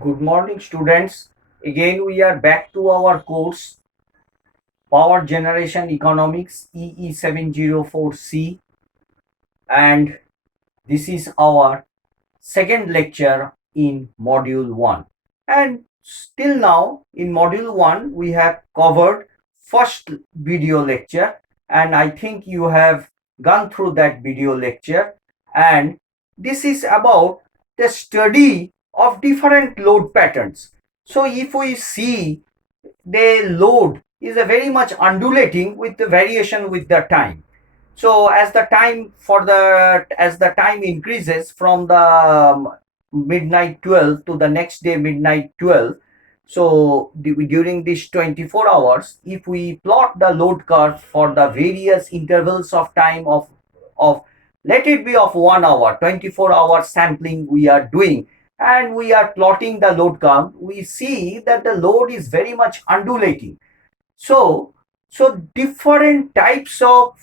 Good morning, students. Again, we are back to our course Power Generation Economics EE704C, and this is our second lecture in Module 1. And still now, in Module 1, we have covered first video lecture, and I think you have gone through that video lecture. And this is about the study of different load patterns. So if we see the load is a very much undulating with the variation with the time. So as the time increases from the midnight 12 to the next day midnight 12, so during these 24 hours, if we plot the load curve for the various intervals of time of let it be of 1 hour, 24-hour sampling we are doing, and we are plotting the load curve, we see that the load is very much undulating. So different types of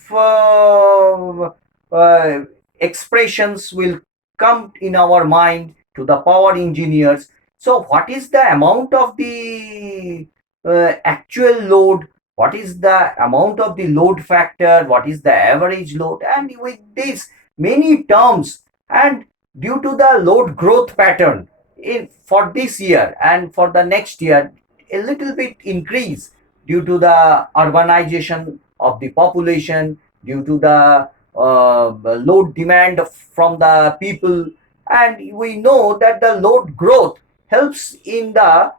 expressions will come in our mind to the power engineers. So what is the amount of the actual load? What is the amount of the load factor? What is the average load? And with these many terms, and due to the load growth pattern in for this year and for the next year, a little bit increase due to the urbanization of the population, due to the load demand from the people. And we know that the load growth helps in the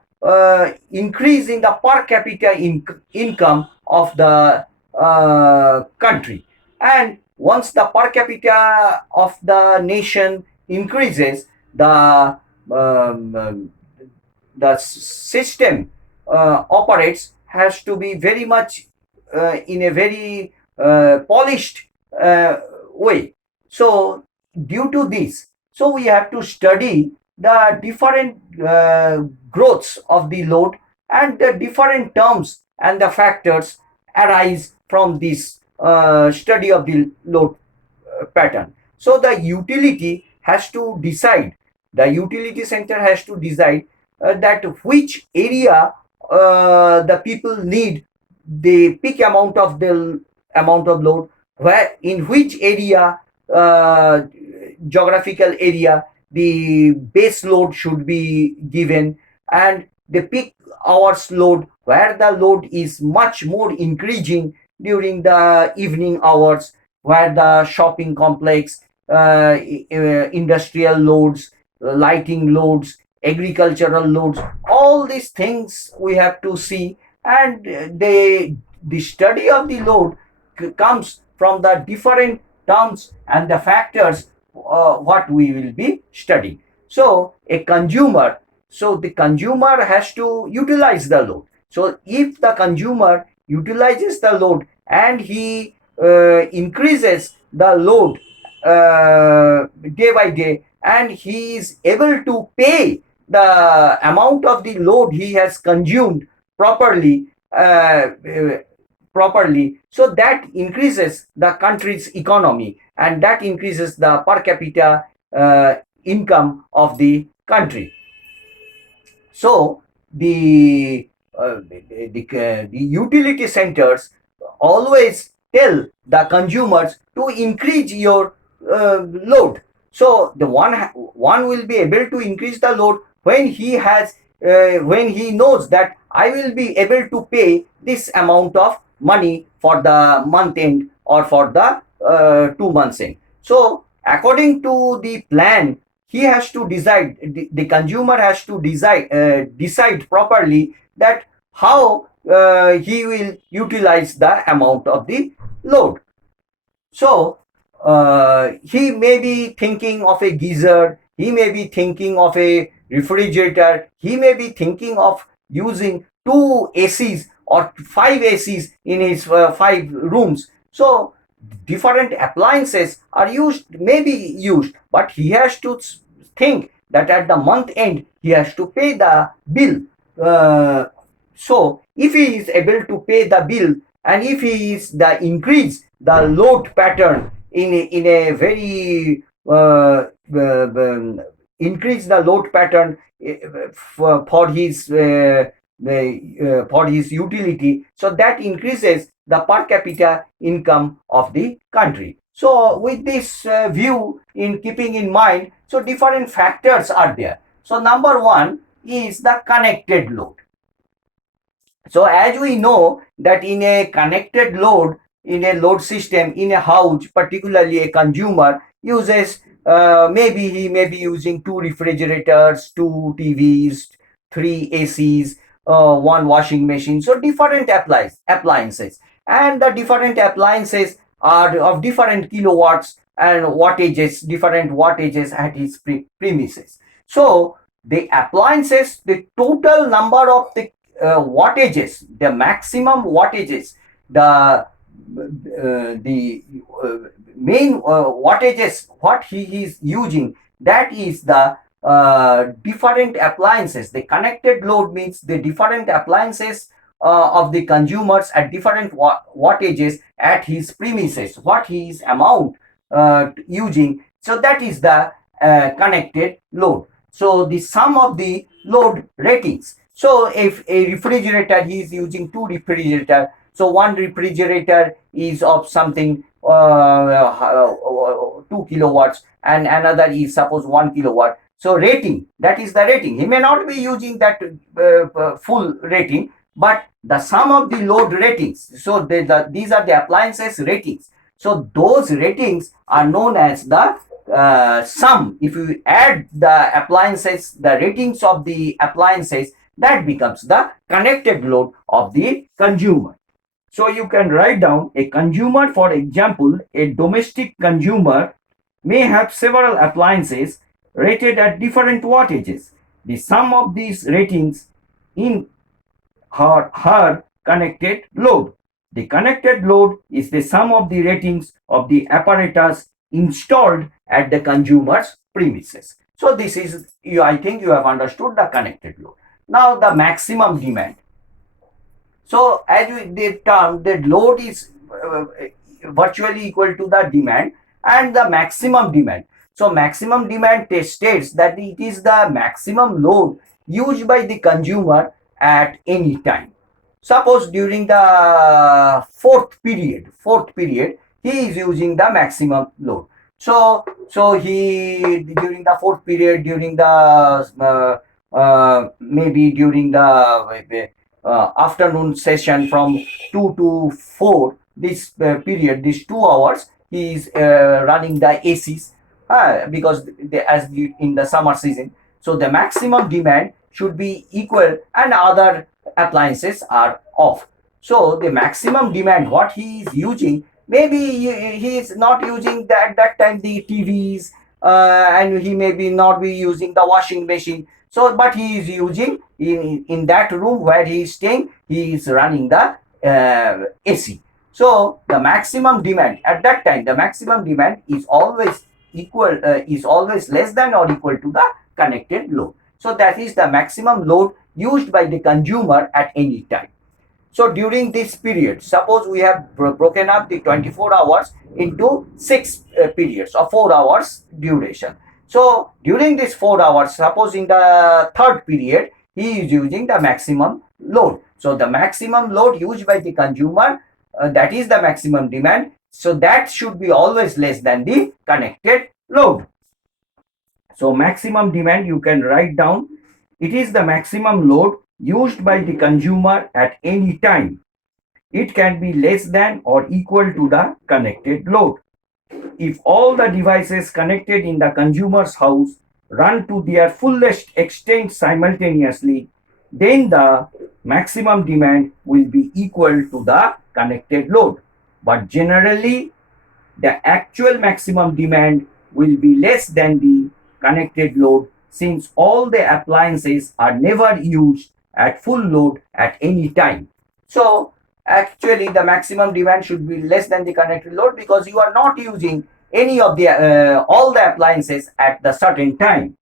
increase in the per capita income of the country. And once the per capita of the nation increases, um, the system operates has to be very much in a very polished way. So due to this, so we have to study the different growths of the load, and the different terms and the factors arise from this study of the load pattern. So the utility center has to decide that which area the people need the peak amount of load, where in which area, geographical area, the base load should be given, and the peak hours load, where the load is much more increasing during the evening hours, where the shopping complex, industrial loads, lighting loads, agricultural loads, all these things we have to see. And the study of the load comes from the different terms and the factors what we will be studying. So the consumer has to utilize the load. So if the consumer utilizes the load and he increases the load day by day, and he is able to pay the amount of the load he has consumed properly, so that increases the country's economy, and that increases the per capita income of the country. So the utility centers always tell the consumers to increase your load. So the one will be able to increase the load when he knows that I will be able to pay this amount of money for the month end or for the 2 months end. So according to the plan, he has to decide, the consumer has to decide properly that how he will utilize the amount of the load. So he may be thinking of a geyser, he may be thinking of a refrigerator, he may be thinking of using two ACs or five ACs in his five rooms. So different appliances are used, may be used, but he has to think that at the month end he has to pay the bill. So if he is able to pay the bill, and if he is the increase the load pattern in a very increase the load pattern for his utility, so that increases the per capita income of the country. So with this view in keeping in mind, so different factors are there. So number one is the connected load. So as we know that in a connected load, in a load system, in a house, particularly a consumer uses, maybe he may be using two refrigerators, two TVs, three ACs, one washing machine. So different appliances, and the different appliances are of different kilowatts and wattages, different wattages at his premises. So the appliances, the total number of the wattages, the maximum wattages, the main wattages what he is using, that is the different appliances. The connected load means the different appliances of the consumers at different wattages at his premises, what he is amount using. So that is the connected load. So the sum of the load ratings. So if a refrigerator, he is using two refrigerator, so one refrigerator is of something 2 kilowatts and another is suppose 1 kilowatt. So rating, that is the rating. He may not be using that full rating, but the sum of the load ratings. So these are the appliances ratings. So those ratings are known as the sum. If you add the appliances, the ratings of the appliances, that becomes the connected load of the consumer. So you can write down a consumer, for example, a domestic consumer may have several appliances rated at different wattages. The sum of these ratings in her connected load. The connected load is the sum of the ratings of the apparatus installed at the consumer's premises. So this is, I think you have understood the connected load. Now the maximum demand. So as the term, the load is virtually equal to the demand and the maximum demand. So maximum demand states that it is the maximum load used by the consumer at any time. Suppose during the fourth period, he is using the maximum load. So he, during the fourth period, during the maybe during the afternoon session from 2 to 4, this period, these 2 hours, he is running the ACs because as in the summer season. So the maximum demand should be equal and other appliances are off. So the maximum demand what he is using, maybe he is not using that at that time the TVs, and he may be not be using the washing machine. So but he is using in that room where he is staying, he is running the AC. So the maximum demand at that time, the maximum demand is always equal, is always less than or equal to the connected load. So that is the maximum load used by the consumer at any time. So during this period, suppose we have broken up the 24 hours into 6 periods or 4 hours duration. So during this 4 hours, suppose in the third period, he is using the maximum load. So the maximum load used by the consumer, that is the maximum demand. So that should be always less than the connected load. So maximum demand, you can write down, it is the maximum load used by the consumer at any time. It can be less than or equal to the connected load. If all the devices connected in the consumer's house run to their fullest extent simultaneously, then the maximum demand will be equal to the connected load. But generally, the actual maximum demand will be less than the connected load, since all the appliances are never used at full load at any time. So actually the maximum demand should be less than the connected load because you are not using any of the all the appliances at the certain time.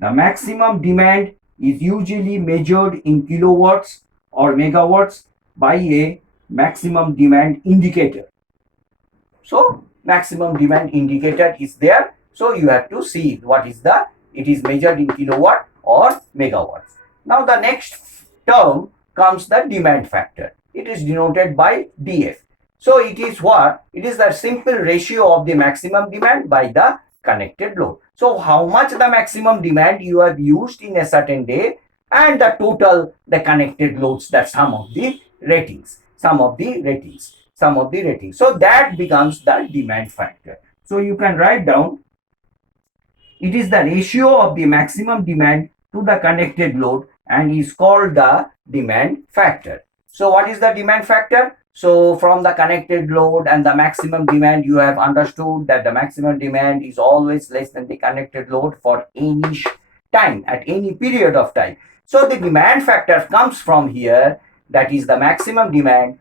The maximum demand is usually measured in kilowatts or megawatts by a maximum demand indicator. So maximum demand indicator is there. So you have to see what is the it is measured in kilowatt or megawatts. Now the next term comes the demand factor. It is denoted by DF. So it is what? It is the simple ratio of the maximum demand by the connected load. So how much the maximum demand you have used in a certain day, and the total the connected loads, that sum of the ratings, so that becomes the demand factor. So you can write down, it is the ratio of the maximum demand to the connected load and is called the demand factor. So what is the demand factor? So from the connected load and the maximum demand, you have understood that the maximum demand is always less than the connected load for any time, at any period of time. So the demand factor comes from here, that is the maximum demand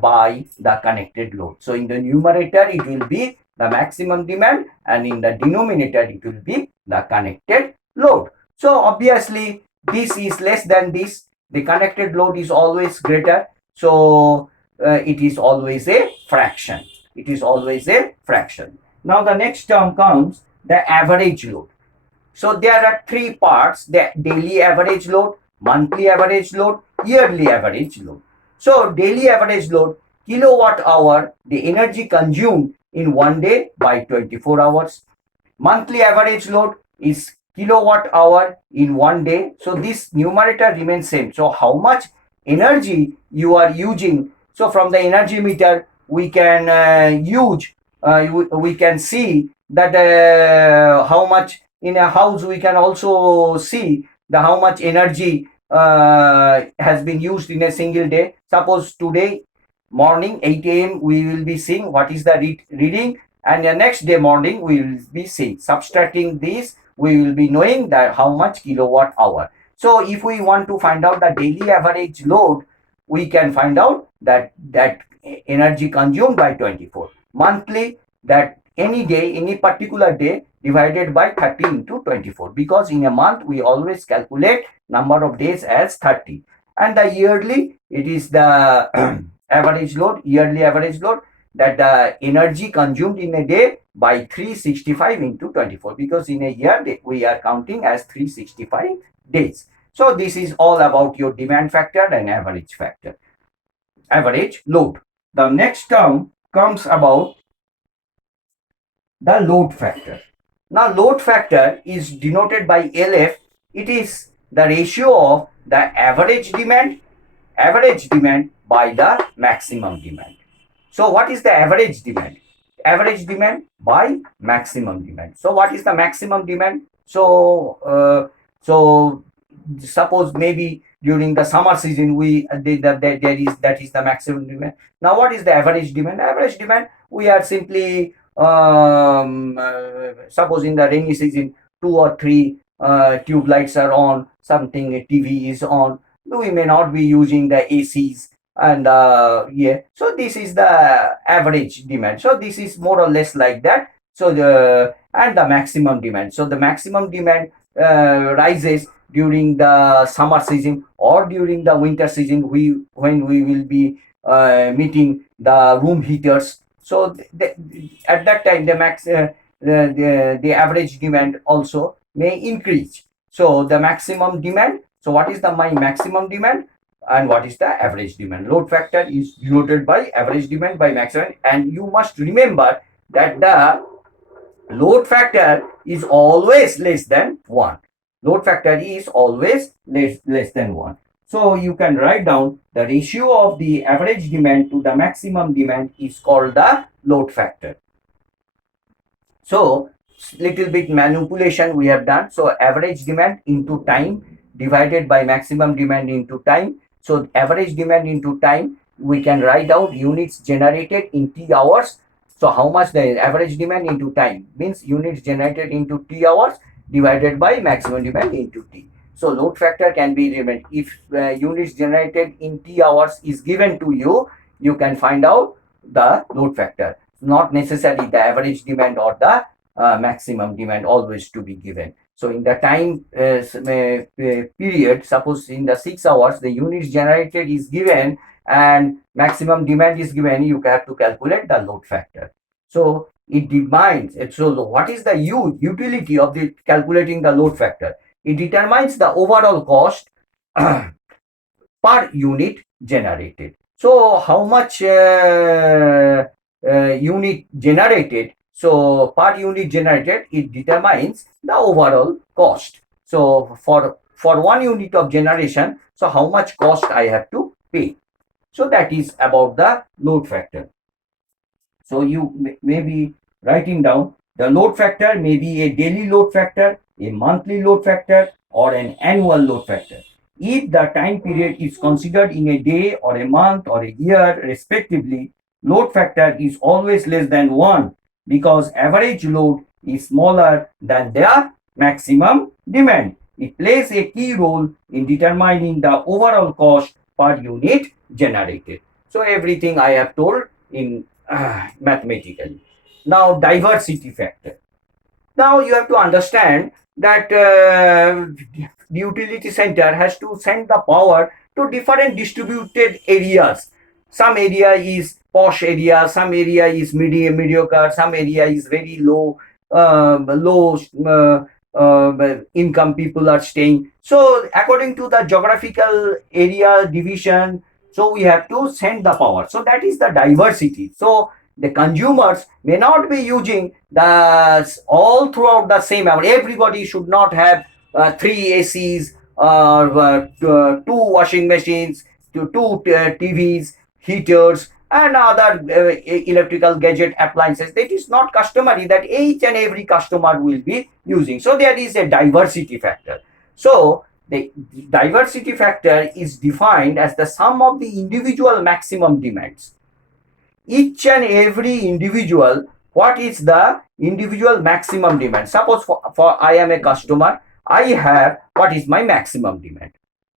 by the connected load. So in the numerator it will be the maximum demand, and in the denominator it will be the connected load. So obviously this is less than this, the connected load is always greater, so it is always a fraction. Now the next term comes the average load. So there are three parts: the daily average load, monthly average load, yearly average load. So daily average load, kilowatt hour, the energy consumed in one day by 24 hours. Monthly average load is kilowatt hour in one day. So this numerator remains same. So how much energy you are using. So from the energy meter, we can we can see that how much in a house. We can also see the how much energy has been used in a single day. Suppose today morning 8 a.m. we will be seeing what is the reading, and the next day morning we will be seeing. Subtracting this, we will be knowing that how much kilowatt hour. So if we want to find out the daily average load, we can find out that energy consumed by 24. Monthly, that any day, any particular day divided by 30 into 24, because in a month we always calculate number of days as 30. And the yearly, it is the average load, yearly average load, that the energy consumed in a day by 365 into 24, because in a year we are counting as 365 days. So this is all about your demand factor and average factor, average load. The next term comes about the load factor. Now load factor is denoted by LF. It is the ratio of the average demand by the maximum demand. So what is the average demand? Average demand by maximum demand. So what is the maximum demand? So suppose maybe during the summer season that is the maximum demand. Now what is the average demand? Average demand, we are simply suppose in the rainy season 2 or 3 tube lights are on, something TV is on, we may not be using the ACs, and yeah, so this is the average demand. So this is more or less like that. So the maximum demand, so the maximum demand rises during the summer season or during the winter season, when we will be meeting the room heaters. So at that time the average demand also may increase. So the maximum demand, so what is my maximum demand and what is the average demand? Load factor is denoted by average demand by maximum, and you must remember that the load factor is always less than 1. Load factor is always less than 1. So you can write down the ratio of the average demand to the maximum demand is called the load factor. So little bit manipulation we have done. So average demand into time divided by maximum demand into time. So average demand into time, we can write out units generated in T hours. So how much the average demand into time means units generated into T hours divided by maximum demand into T. So load factor can be given. If units generated in T hours is given to you, you can find out the load factor. Not necessarily the average demand or the maximum demand always to be given. So in the time period, suppose in the 6 hours, the units generated is given and maximum demand is given, you have to calculate the load factor. So it defines it. So what is the utility of the calculating the load factor? It determines the overall cost per unit generated. So how much unit generated? So per unit generated, it determines the overall cost. So for 1 unit of generation, so how much cost I have to pay? So that is about the load factor. So you may be writing down the load factor may be a daily load factor, a monthly load factor, or an annual load factor. If the time period is considered in a day or a month or a year respectively, load factor is always less than 1 because average load is smaller than the maximum demand. It plays a key role in determining the overall cost per unit generated. So everything I have told in mathematically. Now, diversity factor. Now you have to understand that the utility center has to send the power to different distributed areas. Some area is posh area, some area is mediocre, some area is very low income people are staying. So according to the geographical area division, so we have to send the power. So that is the diversity. So the consumers may not be using the all throughout the same amount. Everybody should not have three ACs or two washing machines, two TVs, heaters, and other electrical gadget appliances. That is not customary that each and every customer will be using. So there is a diversity factor. So the diversity factor is defined as the sum of the individual maximum demands. Each and every individual, what is the individual maximum demand? Suppose for I am a customer, I have what is my maximum demand.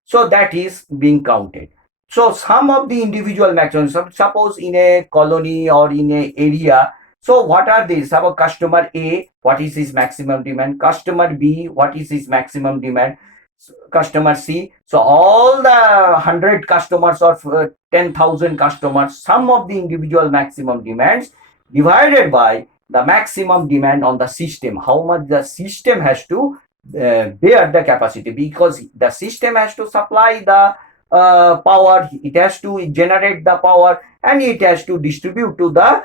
So that is being counted. So some of the individual maximum, suppose in a colony or in a area, so what are these? Suppose customer A, what is his maximum demand? Customer B, what is his maximum demand? Customer C. So all the 100 customers or 10,000 customers, sum of the individual maximum demands divided by the maximum demand on the system. How much the system has to bear the capacity, because the system has to supply the power, it has to generate the power, and it has to distribute to the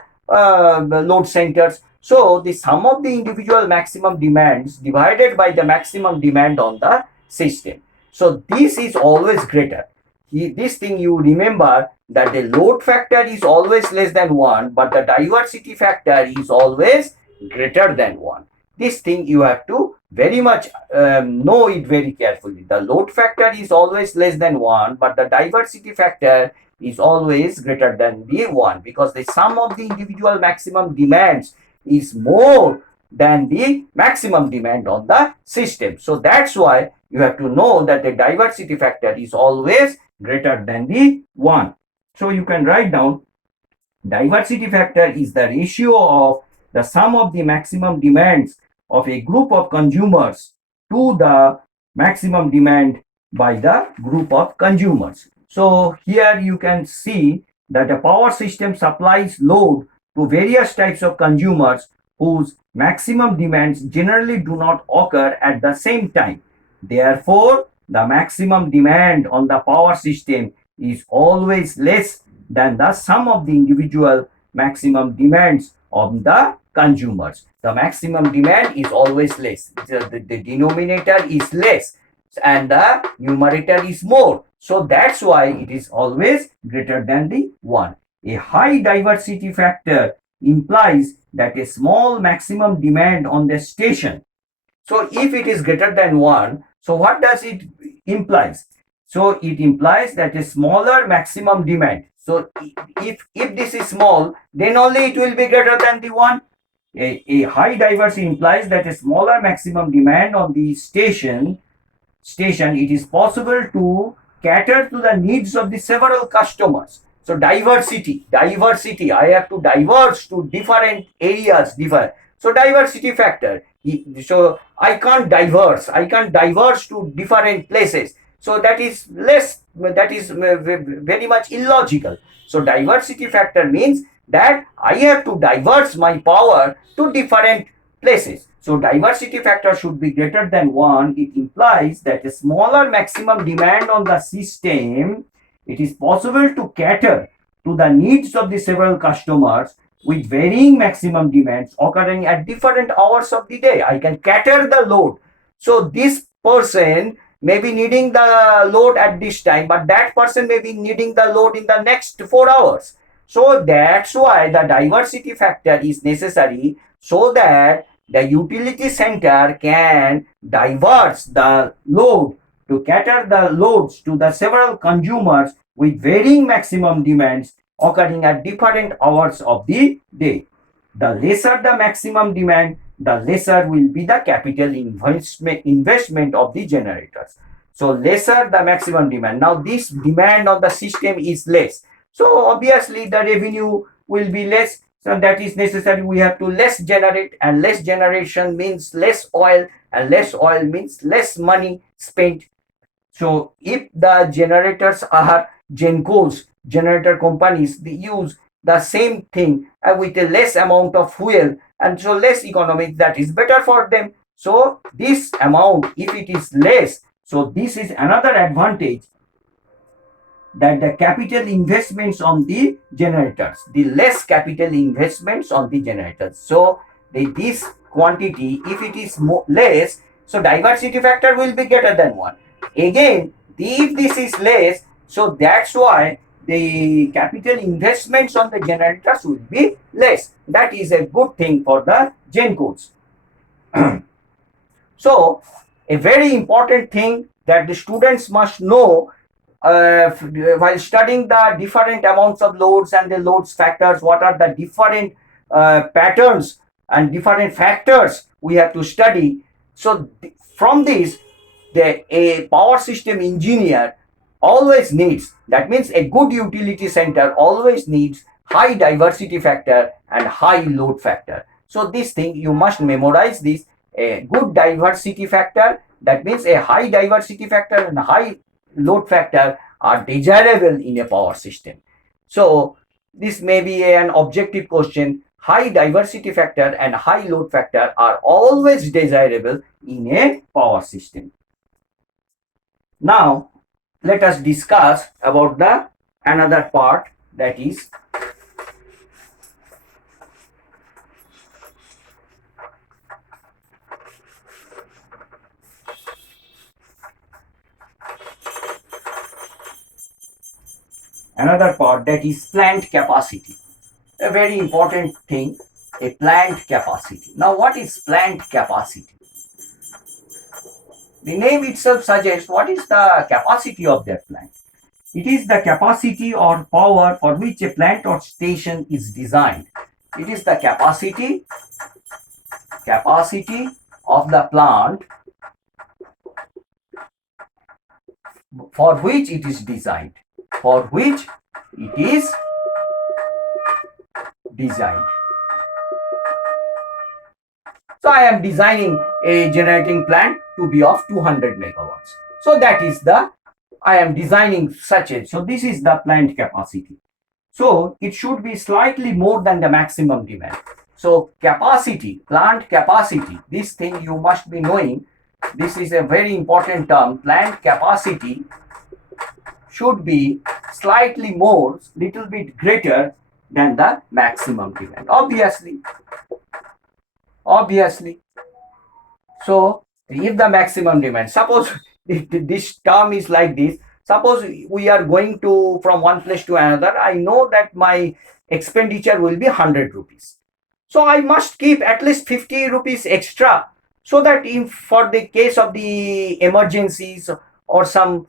load centers. So the sum of the individual maximum demands divided by the maximum demand on the system. So this is always greater. This thing you remember that the load factor is always less than 1, but the diversity factor is always greater than 1. This thing you have to very much know it very carefully. The load factor is always less than 1, but the diversity factor is always greater than the 1, because the sum of the individual maximum demands is more than the maximum demand on the system. So that's why you have to know that the diversity factor is always greater than the 1. So you can write down diversity factor is the ratio of the sum of the maximum demands of a group of consumers to the maximum demand by the group of consumers. So here you can see that the power system supplies load to various types of consumers whose maximum demands generally do not occur at the same time. Therefore, the maximum demand on the power system is always less than the sum of the individual maximum demands of the consumers. The maximum demand is always less. The denominator is less and the numerator is more. So that's why it is always greater than the 1. A high diversity factor implies that a small maximum demand on the station. So if it is greater than 1, so what does it implies? So it implies that a smaller maximum demand. So if this is small, then only it will be greater than the 1. A high diversity implies that a smaller maximum demand on the station, it is possible to cater to the needs of the several customers. So diversity, I have to diverse to different areas, so diversity factor. So I can't diverse to different places. So that is less, that is very much illogical. So diversity factor means that I have to diverse my power to different places. So diversity factor should be greater than 1. It implies that a smaller maximum demand on the system, it is possible to cater to the needs of the several customers with varying maximum demands occurring at different hours of the day. I can cater the load. So this person may be needing the load at this time, but that person may be needing the load in the next 4 hours. So that's why the diversity factor is necessary, so that the utility center can diverse the load to cater the loads to the several consumers with varying maximum demands occurring at different hours of the day. The lesser the maximum demand, the lesser will be the capital investment of the generators. So lesser the maximum demand. Now this demand of the system is less. So obviously the revenue will be less. So that is necessary. We have to less generate, and less generation means less oil, and less oil means less money spent. So if the generators are Gencos, generator companies, they use the same thing with a less amount of fuel, and so less economic, that is better for them. So this amount, if it is less, so this is another advantage, that the capital investments on the generators, the less capital investments on the generators. So this quantity, if it is less, so diversity factor will be greater than 1. Again, if this is less, so that's why the capital investments on the generators will be less. That is a good thing for the Gencos. So a very important thing that the students must know while studying the different amounts of loads and the loads factors, what are the different patterns and different factors we have to study. So from this, a power system engineer always needs, that means a good utility center always needs high diversity factor and high load factor. So this thing you must memorize this. A good diversity factor, that means a high diversity factor and high load factor are desirable in a power system. So this may be an objective question. High diversity factor and high load factor are always desirable in a power system. Now let us discuss about the another part, that is plant capacity. A very important thing, a plant capacity. Now what is plant capacity? The name itself suggests what is the capacity of that plant. It is the capacity or power for which a plant or station is designed. It is the capacity of the plant for which it is designed. For which it is designed. So I am designing a generating plant to be of 200 megawatts. So that is I am designing such a, so this is the plant capacity. So it should be slightly more than the maximum demand. So capacity, plant capacity, this thing you must be knowing. This is a very important term. Plant capacity should be slightly more, little bit greater than the maximum demand. Obviously. So if the maximum demand, suppose this term is like this. Suppose we are going to from one place to another. I know that my expenditure will be 100 rupees. So I must keep at least 50 rupees extra, so that if for the case of the emergencies or some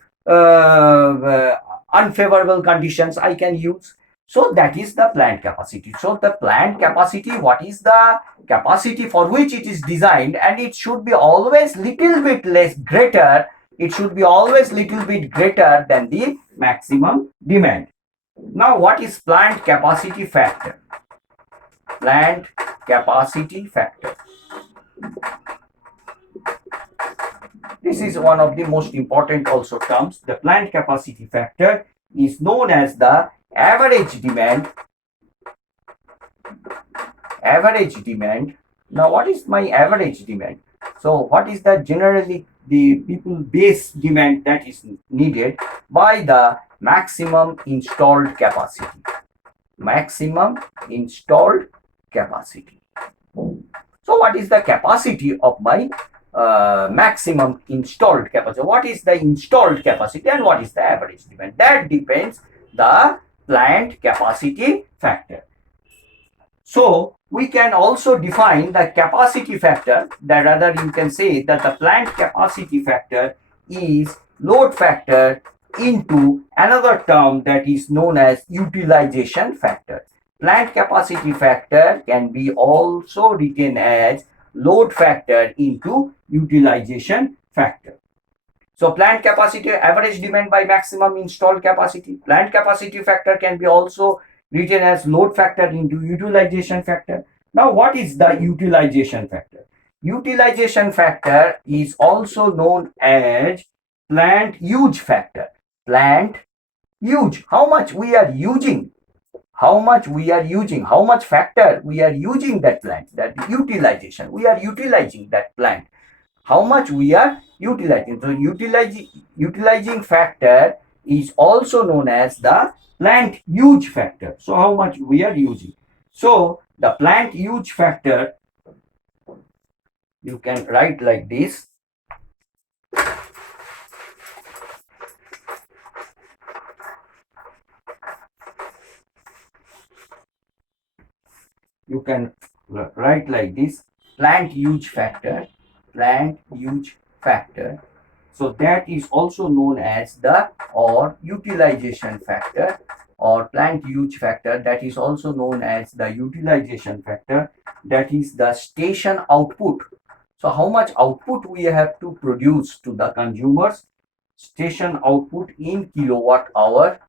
unfavorable conditions I can use. So that is the plant capacity. So the plant capacity, what is the capacity for which it is designed, and it should be always little bit less greater. It should be always little bit greater than the maximum demand. Now what is plant capacity factor? Plant capacity factor. This is one of the most important also terms. The plant capacity factor is known as the average demand Average demand. Now what is my average demand? So what is the generally the people base demand that is needed by the maximum installed capacity? Maximum installed capacity. So what is the capacity of my maximum installed capacity? What is the installed capacity and what is the average demand? That depends the plant capacity factor. So we can also define the capacity factor, that rather you can say that the plant capacity factor is load factor into another term that is known as utilization factor. Plant capacity factor can be also written as load factor into utilization factor. So plant capacity, average demand by maximum installed capacity. Plant capacity factor can be also written as load factor into utilization factor. Now what is the utilization factor? Utilization factor is also known as plant use factor. Plant use, how much we are using, how much we are using, how much factor we are using that plant, that utilization, we are utilizing that plant, how much we are utilizing. So utilizing factor is also known as the plant use factor. So how much we are using. So the plant use factor you can write like this. You can write like this: plant use factor, plant use factor. So that is also known as the or utilization factor or plant use factor. That is also known as the utilization factor. That is the station output. So how much output we have to produce to the consumers? Station output in kilowatt hour,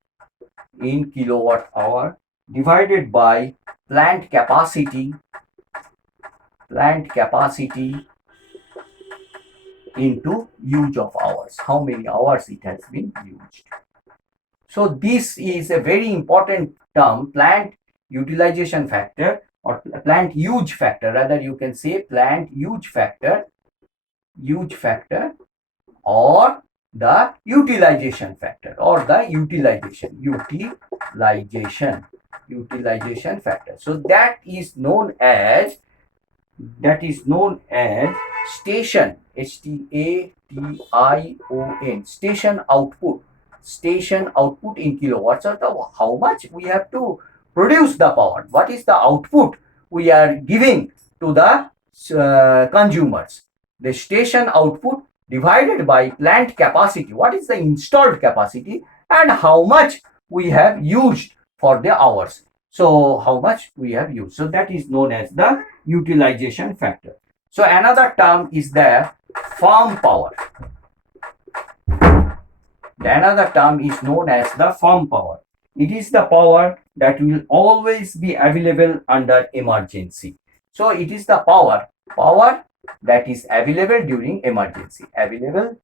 in kilowatt hour, divided by plant capacity, plant capacity into use of hours, how many hours it has been used. So this is a very important term, plant utilization factor or plant use factor, rather you can say plant use factor or the utilization factor or the utilization factor. So that is known as station, station, station output, station output in kilowatts. So how much we have to produce the power, what is the output we are giving to the consumers, the station output divided by plant capacity, what is the installed capacity, and how much we have used for the hours. So how much we have used. So that is known as the utilization factor. So another term is the firm power. Another term is known as the firm power. It is the power that will always be available under emergency. So it is the power that is available during emergency, available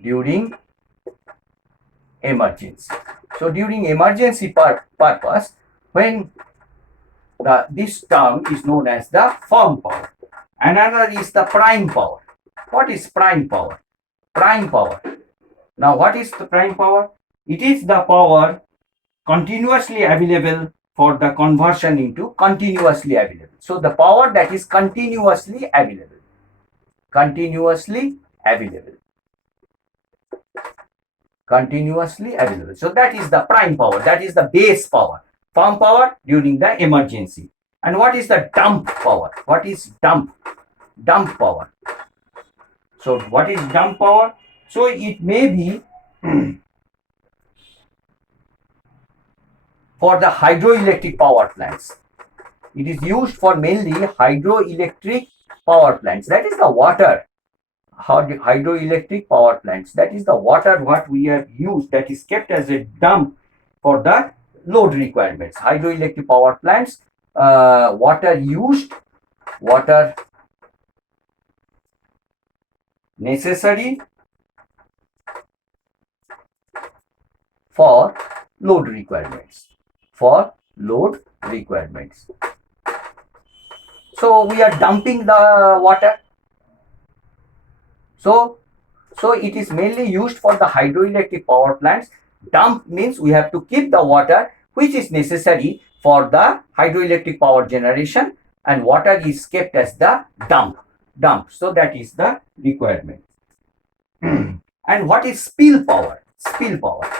during emergency. So during emergency purpose, when this term is known as the firm power. Another is the prime power. What is prime power? Prime power. Now what is the prime power? It is the power continuously available for the conversion into continuously available. So the power that is continuously available. Continuously available. Continuously available. So that is the prime power. That is the base power. Firm power during the emergency. And what is the dump power? What is dump? Dump power. So what is dump power? So it may be for the hydroelectric power plants. It is used for mainly hydroelectric power plants. That is the water. Hydroelectric power plants. That is the water what we have used, that is kept as a dump for the load requirements. Hydroelectric power plants, water used, water necessary for load requirements. for load requirements. So we are dumping the water. So it is mainly used for the hydroelectric power plants. Dump means we have to keep the water which is necessary for the hydroelectric power generation, and water is kept as the dump. So that is the requirement. And what is spill power? Spill power.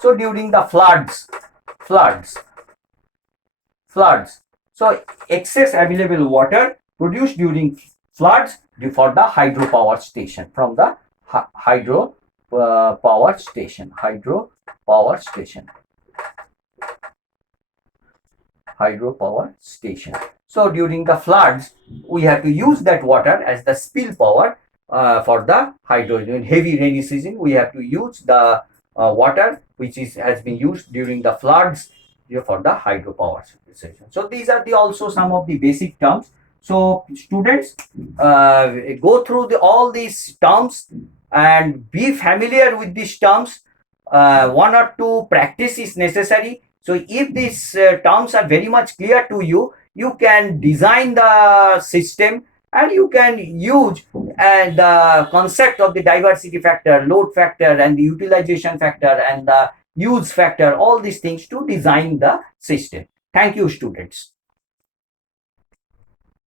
So during the floods, so excess available water produced during floods for the hydropower station, from the hydropower station. So during the floods, we have to use that water as the spill power for the hydro. In heavy rainy season, we have to use the water which has been used during the floods for the hydropower station. So these are also some of the basic terms. So students, go through all these terms and be familiar with these terms. One or two practice is necessary. So if these terms are very much clear to you, you can design the system and you can use the concept of the diversity factor, load factor, and the utilization factor, and the use factor, all these things to design the system. Thank you, students.